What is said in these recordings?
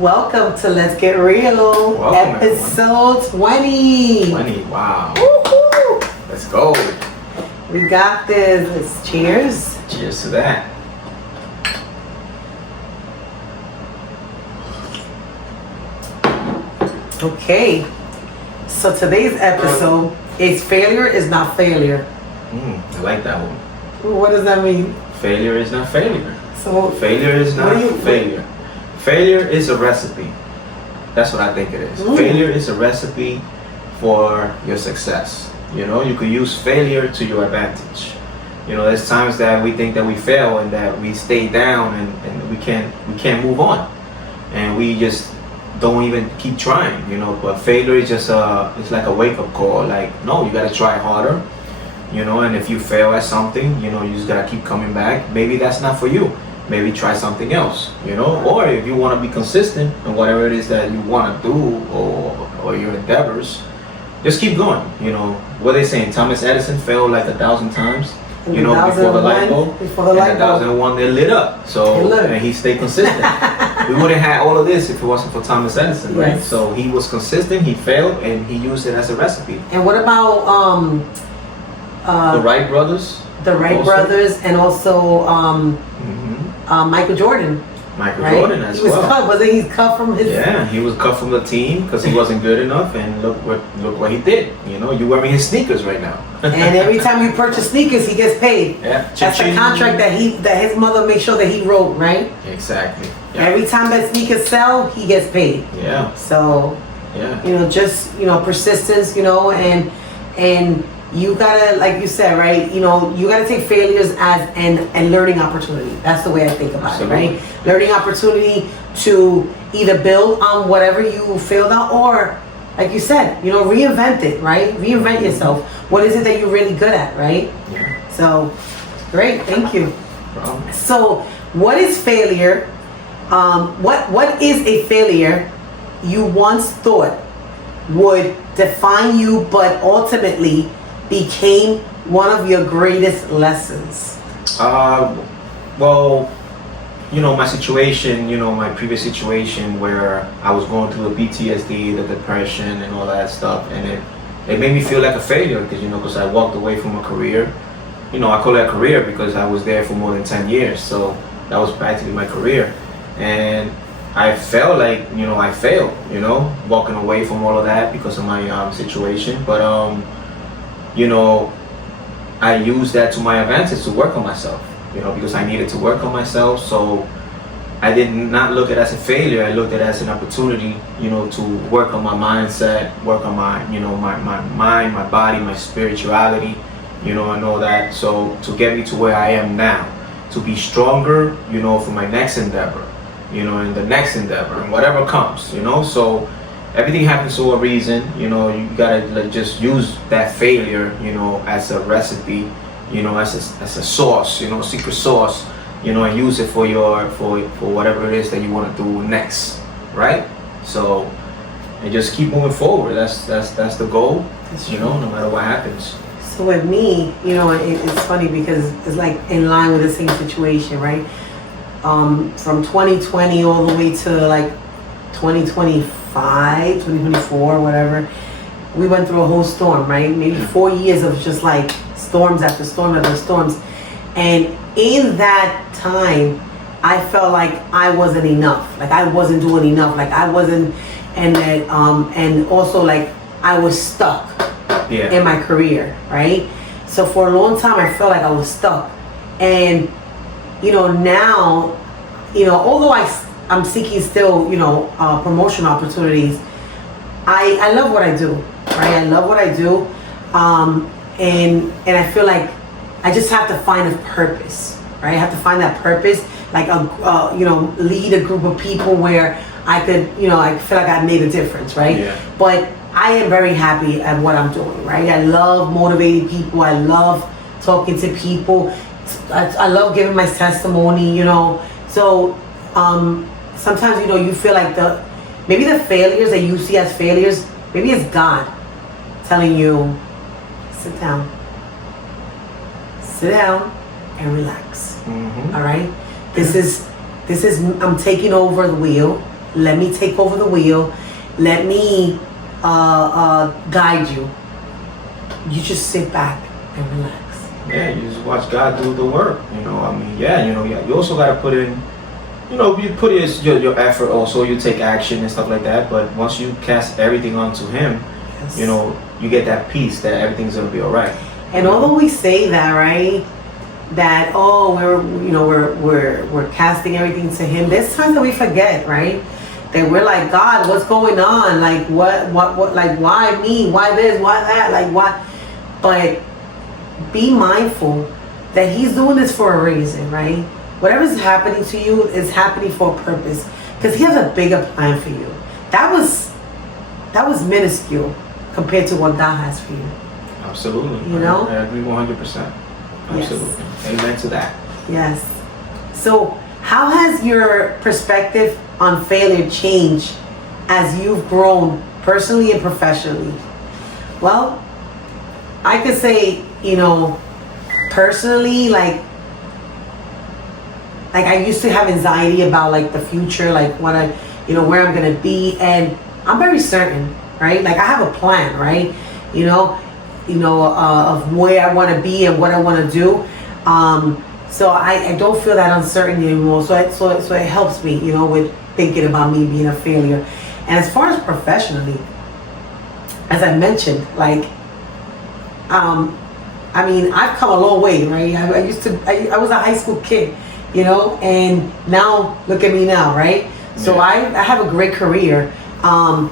Welcome to Let's Get Real, Welcome, episode 20. 20, wow. Woo-hoo. Let's go. We got this. Let's cheers. Cheers to that. Okay. So today's episode is failure is not failure. I like that one. What does that mean? Failure is not failure. So Failure is not What do you- failure. Failure is a recipe. That's what I think it is. Ooh. Failure is a recipe for your success. You know, you could use failure to your advantage. You know, there's times that we think that we fail and that we stay down and we can't move on. And we just don't even keep trying, you know, but failure is just it's like a wake-up call. Like, no, you gotta try harder, you know, and if you fail at something, you know, you just gotta keep coming back. Maybe that's not for you. Maybe try something else, you know, or if you want to be consistent in whatever it is that you want to do or your endeavors, just keep going. You know, what they saying, Thomas Edison failed like 1,000 times, you know, before the light bulb. Before the light And bulb. 1,001 they lit up. So They lit. and he stayed consistent. We wouldn't have all of this if it wasn't for Thomas Edison, right? Yes. So he was consistent, he failed, and he used it as a recipe. And what about The Wright brothers, the Wright also. brothers and also Michael Jordan? Michael Right? Jordan as he was well. cut. Wasn't he cut from his? Yeah, he was cut from the team because he wasn't good enough, and look what he did. You know, you're wearing his sneakers right now. And every time you purchase sneakers, he gets paid. Yeah, That's the cha-ching. contract that his mother made sure that he wrote, right? Exactly. Yeah. Every time that sneakers sell, he gets paid. Yeah. So, Yeah. you know, just, you know, persistence, you know, and you gotta, like you said, right, you know, you gotta take failures as an learning opportunity. That's the way I think about Absolutely. it, right? Learning opportunity to either build on whatever you failed on, or like you said, you know, reinvent it, right? Reinvent yourself. What is it that you're really good at, right? Yeah. So, great, thank you. Problem. So, what is failure? What is a failure you once thought would define you, but ultimately became one of your greatest lessons? Well, you know, my situation, you know, my previous situation where I was going through the PTSD, the depression, and all that stuff, and it made me feel like a failure because, you know, because I walked away from a career. You know, I call it a career because I was there for more than 10 years, so that was practically my career. And I felt like, you know, I failed, you know, walking away from all of that because of my situation. But, you know, I used that to my advantage to work on myself, you know, because I needed to work on myself. So I did not look at it as a failure. I looked at it as an opportunity, you know, to work on my mindset, work on my, you know, my mind, my body, my spirituality, you know, and all that. So to get me to where I am now, to be stronger, you know, for my next endeavor, you know, and the next endeavor and whatever comes, you know. So everything happens for a reason, you know. You gotta just use that failure, you know, as a recipe, you know, as a sauce, you know, secret sauce, you know, and use it for whatever it is that you want to do next, right? So, and just keep moving forward. That's the goal, you know, no matter what happens. So with me, you know, it's funny because it's like in line with the same situation, right? From 2020 all the way to like 2025, 2024, whatever, we went through a whole storm, right? Maybe 4 years of just like storms after storm after storms. And in that time, I felt like I wasn't enough. Like I wasn't doing enough. Like I wasn't, and that, and also like I was stuck in my career, right? So for a long time, I felt like I was stuck. And, you know, now, you know, although I'm seeking still, you know, promotion opportunities, I love what I do, right? I love what I do. And I feel like I just have to find a purpose, right? I have to find that purpose, like, you know, lead a group of people where I could, you know, I feel like I made a difference, right? Yeah. But I am very happy at what I'm doing, right? I love motivating people. I love talking to people. I love giving my testimony, you know. So sometimes, you know, you feel like maybe the failures that you see as failures, maybe it's God telling you, sit down and relax. Mm-hmm. All right, this is I'm taking over the wheel. let me take over the wheel, let me guide you. You just sit back and relax. Yeah, you just watch God do the work. You know, I mean, yeah, you also got to put in, you put your effort also, you take action and stuff like that. But once you cast everything onto Him, Yes. you get that peace that everything's gonna be all right. And although we say that, right, that we're casting everything to Him, there's times that we forget, right, that we're like, God, what's going on? Like what, like why me? Why this? Why that? Like what? But be mindful that He's doing this for a reason, right? Whatever's happening to you is happening for a purpose, because He has a bigger plan for you. That was minuscule compared to what God has for you. Absolutely. You know? I agree 100%. Absolutely. Yes. Amen to that. Yes. So, how has your perspective on failure changed as you've grown personally and professionally? Well, I could say, personally, like I used to have anxiety about like the future, like where I'm gonna be, and I'm very certain, right? Like I have a plan, right? Of where I want to be and what I want to do. So I don't feel that uncertainty anymore. So it helps me, with thinking about me being a failure. And as far as professionally, as I mentioned, like, I've come a long way, right? I was a high school kid, and now look at me now, right? So Yeah. I have a great career, and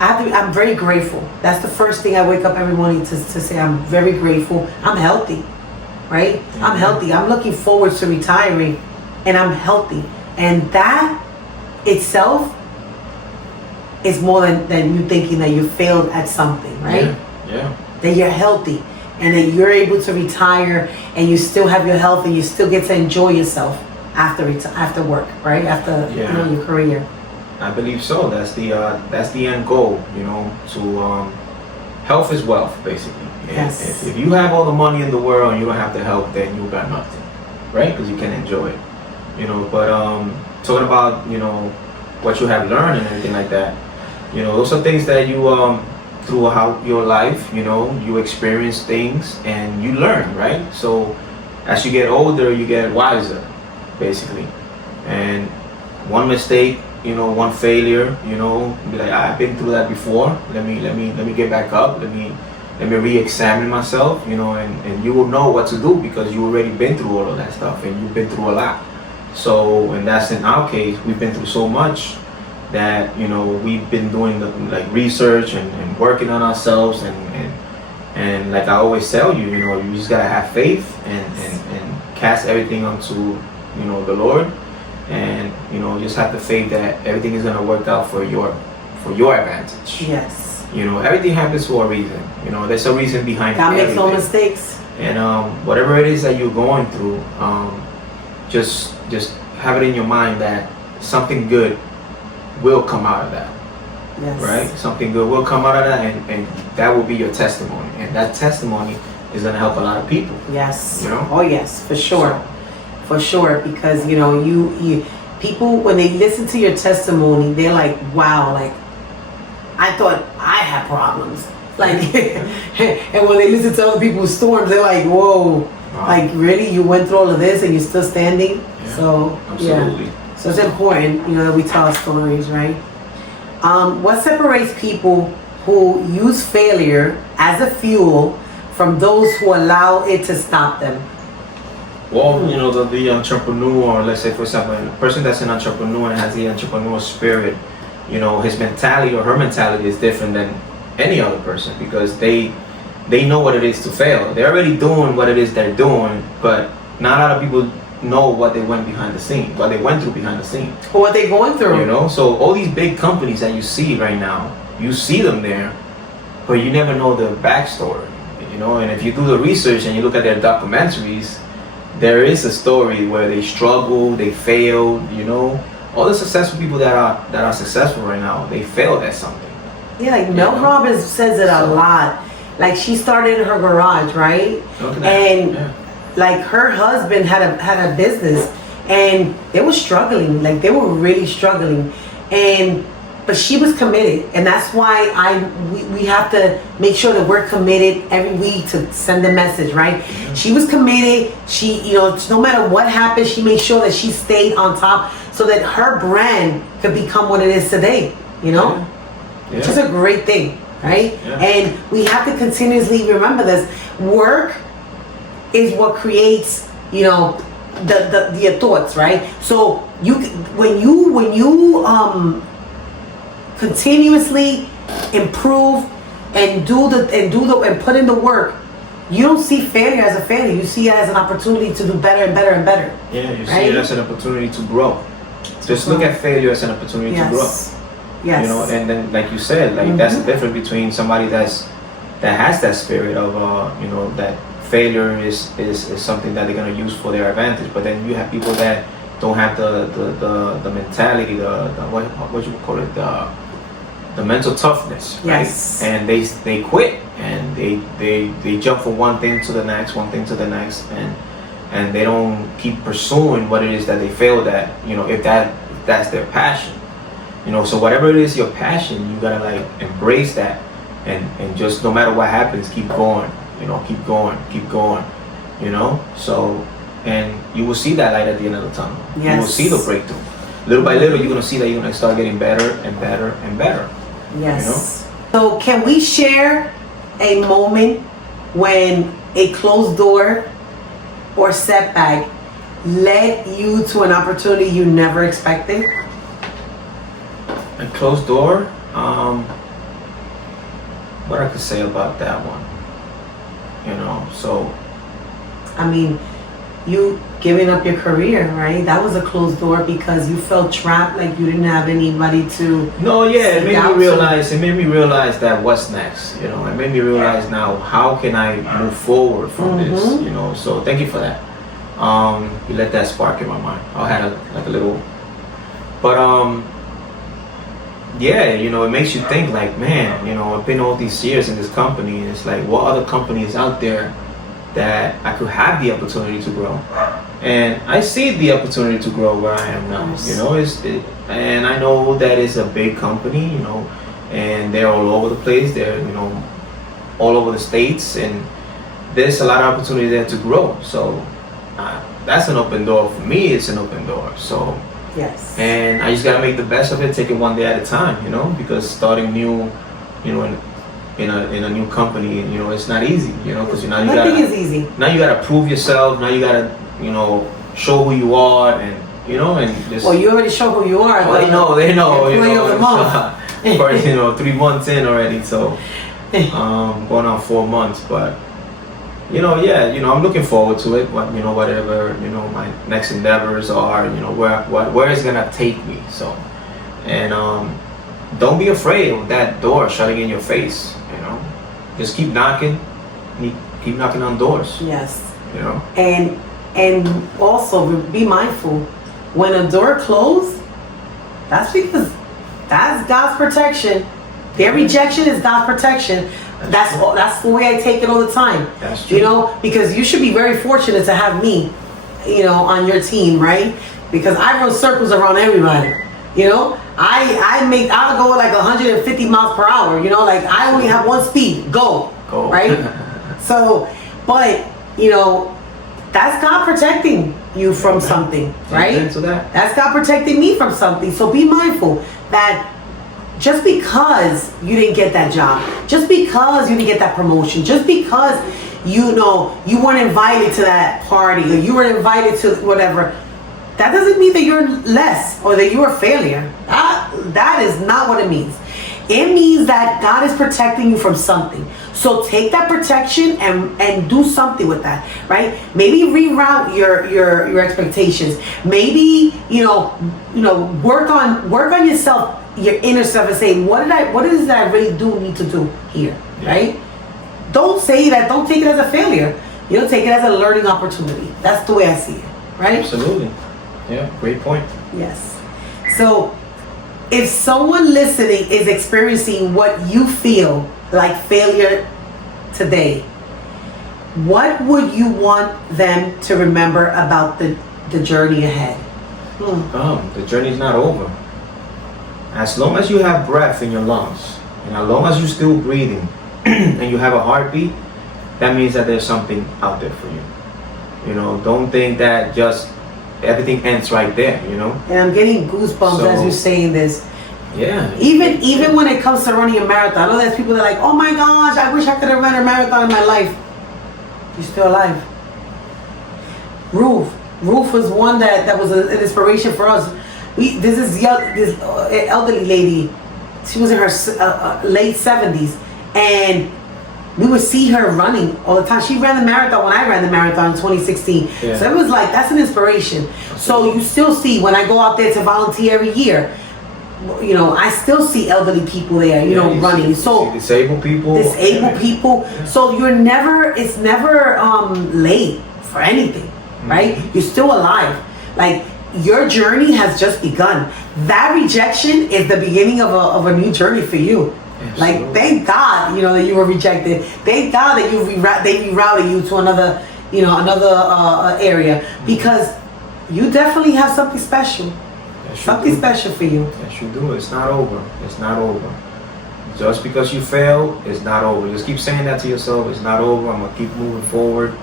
I'm very grateful. That's the first thing I wake up every morning to say. I'm very grateful. I'm healthy, right? Mm-hmm. I'm healthy. I'm looking forward to retiring, and I'm healthy. And that itself is more than you thinking that you failed at something, right? Yeah. That you're healthy and that you're able to retire and you still have your health and you still get to enjoy yourself after work, right? After your career. I believe so. That's the end goal, to health is wealth, basically. And Yes. if you have all the money in the world and you don't have the health, then you got nothing, right? Because you can enjoy it, But talking about what you have learned and everything like that, those are things that you throughout your life, you experience things and you learn, right? So as you get older, you get wiser, basically. And one mistake, one failure, be like, I've been through that before. Let me get back up. Let me re-examine myself, and you will know what to do because you already been through all of that stuff and you've been through a lot. So, and that's in our case, we've been through so much that we've been doing the research and working on ourselves and like I always tell you, you just gotta have faith and cast everything onto the Lord. And just have the faith that everything is gonna work out for your advantage. Yes. Everything happens for a reason. There's a reason behind God everything. makes no mistakes. And whatever it is that you're going through, just have it in your mind that something good will come out of that. Yes. Right? Something good will come out of that, and that will be your testimony. And that testimony is gonna help a lot of people. Yes. You know? Oh yes, for sure. For sure, because you people, when they listen to your testimony, they're like, wow, like I thought I had problems, like and when they listen to other people's storms, they're like, whoa, Wow. like really, you went through all of this and you're still standing. Yeah, So absolutely. so it's important that we tell our stories, right? What separates people who use failure as a fuel from those who allow it to stop them? Well, the entrepreneur, or let's say for example, a person that's an entrepreneur and has the entrepreneur spirit, his mentality or her mentality is different than any other person because they know what it is to fail. They're already doing what it is they're doing, but not a lot of people know what they went behind the scene, what they went through behind the scene. Or what they're going through. So all these big companies that you see right now, you see them there, but you never know the backstory, and if you do the research and you look at their documentaries, there is a story where they struggled, they failed, all the successful people that are successful right now, they failed at something. Yeah, like Mel Robbins says it a lot. Like she started in her garage, right? Look at that. And Yeah. like her husband had a business, and they were struggling, like they were really struggling, but she was committed, and that's why we have to make sure that we're committed every week to send the message, right? She was committed. She, no matter what happened, she made sure that she stayed on top so that her brand could become what it is today, which is a great thing, right? Yeah. And we have to continuously remember this. Work is what creates, the thoughts, right? So when you continuously improve and put in the work, you don't see failure as a failure. You see it as an opportunity to do better and better and better. Yeah, you see right? it as an opportunity to grow. Just look at failure as an opportunity to grow. Yes. And then like you said, that's the difference between somebody that has that spirit of that failure is something that they're gonna use for their advantage. But then you have people that don't have the mentality, what you call it, the mental toughness, right? Yes. And they quit and they jump from one thing to the next, and they don't keep pursuing what it is that they failed at, if that's their passion. So whatever it is your passion, you gotta like embrace that and just no matter what happens, keep going, keep going, so, and you will see that light at the end of the tunnel. Yes. You will see the breakthrough. Little by little, you're gonna see that you're gonna start getting better and better and better. Yes. So can we share a moment when a closed door or setback led you to an opportunity you never expected? A closed door? What I could say about that one? So. I mean, you giving up your career, right? That was a closed door because you felt trapped, like you didn't have anybody to. No, yeah, it made out me realize. It made me realize that what's next. It made me realize now how can I move forward from this. So thank you for that. You let that spark in my mind. I had a little, but yeah, it makes you think like, man, I've been all these years in this company, and it's like, what other companies out there that I could have the opportunity to grow, and I see the opportunity to grow where I am now. And I know that it's a big company, and they're all over the place. They're all over the states, and there's a lot of opportunity there to grow. So that's an open door for me. It's an open door. So yes, and I just gotta make the best of it, take it one day at a time. Because starting new, in a new company, it's not easy, because nothing is easy. Now you gotta prove yourself. Now you gotta, show who you are, and and just. Well, you already show who you are. Well, they know. The month. For 3 months in already, so going on 4 months, but I'm looking forward to it. Whatever my next endeavors are, where it's gonna take me. So, and don't be afraid of that door shutting in your face. Just keep knocking on doors. Yes. And also be mindful when a door closed. That's because that's God's protection. Their rejection is God's protection. That's the way I take it all the time. That's true. Because you should be very fortunate to have me, on your team, right? Because I run circles around everybody. I'll go like 150 miles per hour. Like I only have one speed. Go. Right? So, but that's God protecting you from something, right? Into that. That's God protecting me from something. So be mindful that just because you didn't get that job, just because you didn't get that promotion, just because you weren't invited to that party or you weren't invited to whatever, that doesn't mean that you're less or that you're a failure. That is not what it means. It means that God is protecting you from something. So take that protection and do something with that, right? Maybe reroute your expectations. Maybe work on yourself, your inner self, and say, what is it that I really do need to do here, right? Don't say that. Don't take it as a failure. Take it as a learning opportunity. That's the way I see it, right? Absolutely. Yeah, great point. Yes. So if someone listening is experiencing what you feel like failure today, what would you want them to remember about the journey ahead? The journey's not over. As long as you have breath in your lungs, and as long as you're still breathing, and you have a heartbeat, that means that there's something out there for you. You know, don't think that just everything ends right there, you know? And I'm getting goosebumps So- as you're saying this. Yeah. Even when it comes to running a marathon, I know there's people that are like, oh my gosh, I wish I could have run a marathon in my life. You're still alive. Ruth was one that was an inspiration for us. This elderly lady, she was in her late 70s, and we would see her running all the time. She ran the marathon when I ran the marathon in 2016. Yeah. So it was like, that's an inspiration. So you still see, when I go out there to volunteer every year, you know, I still see elderly people there, you know, running. So see disabled people. Yeah. So it's never late for anything, right? You're still alive. Like, your journey has just begun. That rejection is the beginning of a new journey for you. Absolutely. Like, thank God, you know, that you were rejected. Thank God that they rerouted you to another area, because you definitely have something special. Something special for you. Yes, you do. It's not over. It's not over. Just because you fail, it's not over. Just keep saying that to yourself. It's not over. I'm gonna keep moving forward.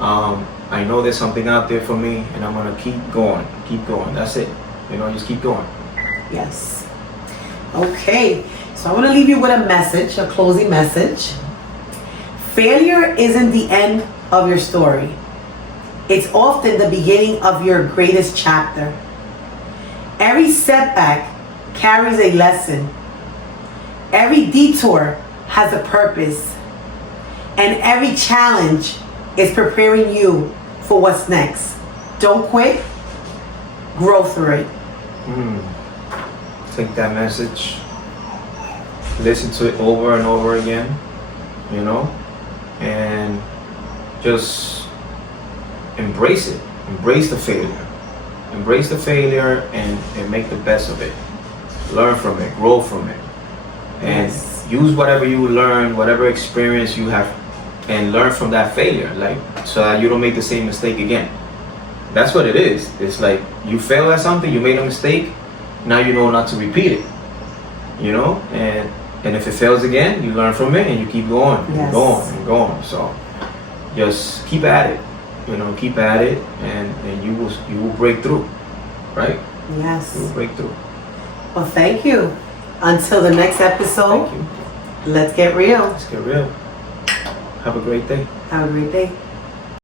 I know there's something out there for me, and I'm gonna keep going. Keep going. That's it. You know, just keep going. Yes. Okay. So I want to leave you with a message, a closing message. Failure isn't the end of your story. It's often the beginning of your greatest chapter. Every setback carries a lesson. Every detour has a purpose. And every challenge is preparing you for what's next. Don't quit. Grow through it. Take that message. Listen to it over and over again. You know? And just embrace it. Embrace the failure. Embrace the failure and make the best of it. Learn from it, grow from it. And use whatever you learn, whatever experience you have, and learn from that failure, like, so that you don't make the same mistake again. That's what it is. It's like, you fail at something, you made a mistake, now you know not to repeat it. You know? And if it fails again, you learn from it and you keep going and going and going. So just keep at it. You know, keep at it, and you will break through, right? Yes. You will break through. Well, thank you. Until the next episode, Thank you. let's get real. Let's get real. Have a great day. Have a great day.